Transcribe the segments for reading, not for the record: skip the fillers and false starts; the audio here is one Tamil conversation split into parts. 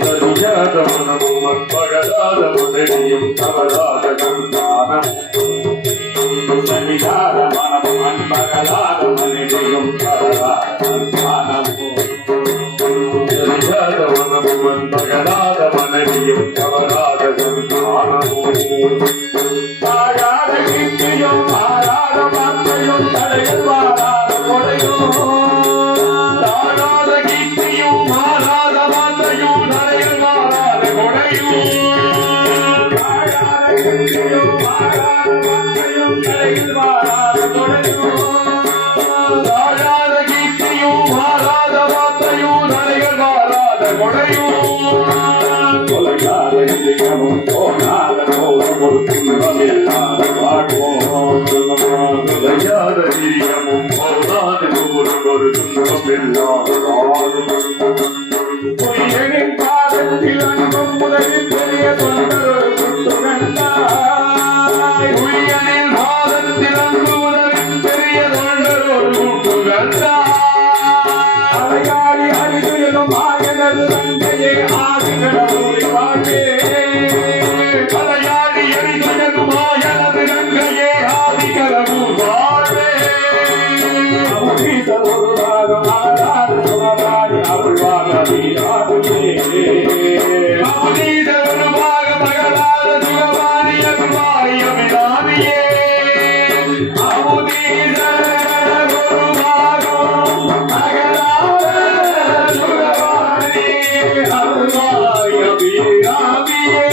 சரியாத மனமும் பகலாத மனைவியும் தவறாத கந்தானம் சரியாத மனமும் அன்பகலாத மனைவியும் தவறாத கந்தானமும் சரியாத மனமும் அன்பகலாத மனைவியும் தவறாத கந்தானமும் தாயாத கீர்த்தியும் மாறாத வார்த்தையும் தடையில் வாராத கொடையும் தாராத கீர்த்தியும் மாறாத வார்த்தையும் தடையில் வாராத கொடையும் தாராத கீர்த்தியும் மாறாத வார்த்தையும் தடையில் வாராத கொடையும் தாராத கீர்த்தியும் மாறாத வார்த்தையும் தடையில் வாராத கொடையும் கொலையாத இதயமும் போனாத கோலம் ஒரு துன்பமில்லாத வாழ்வோம் கொலையாத இதயமும் போனாத கோலம் ஒரு துன்பமில்லாத பொய்யனின் பாதத்தில் அன்பும் முதலில் பெரிய தொண்டர் கண்டாய் பொய்யனின் பாதத்தில் அன்பு முதலில் பெரிய தொண்டர் ஒரு கூட்டு கண்டாய் அலையாடி அறிவியலும் ஆயனது தந்தையே ஆதிகளூரி வாழ்வே அலையாடி அறிவியலும் ஆயனது தந்தையே ஆதிகளூர் வாழ்வே அமுதீத ஒரு ராகம் ஆராத சுகவாடி அருள்வாக வீராகுமே அமுதீத ஒரு பாக மகளாத சுகவாடி அருள்வாய் அபிராமியே அமுதீத ஒரு பாகம் மகளாத சுகவாடி அருள்வாய் அபிராமியே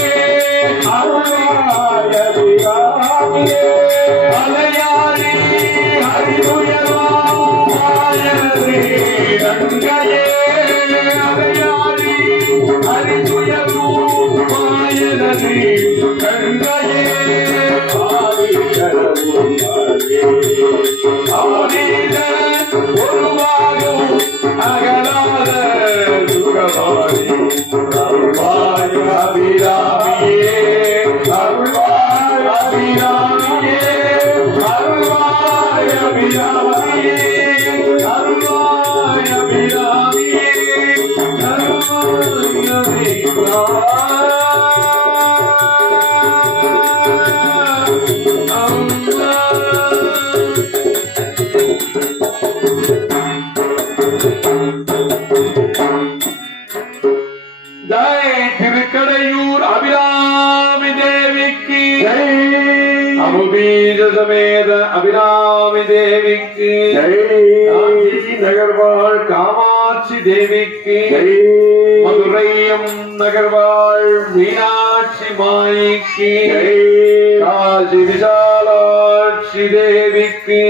அருள்வாய் அபிராமியே அலையாடி அறிவுயர்வாம் ஆயனதே ரங்கையே அலையாடி அறிவுயர்வாம் ஆயனதே ரங்கையே ஆதிகளூர் ஆதித ஒருவாகும் அகலாத சுகவாடி அருள்வாய் அபிராமியே அருள்வாய் அபிராமியே அருள்வாய் அபிராமியே அருள்வாய் அபிராமியே ஜெய் திருக்கடையூர் அபிராமி தேவிக்கு அமுதீத சமேத அபிராமி தேவிக்கு காஞ்சி நகர்வாழ் காமாட்சி தேவிக்கு மதுரையம் நகர்வாழ் மீனாட்சி மாய்க்கு காசி விசாலாட்சி தேவிக்கு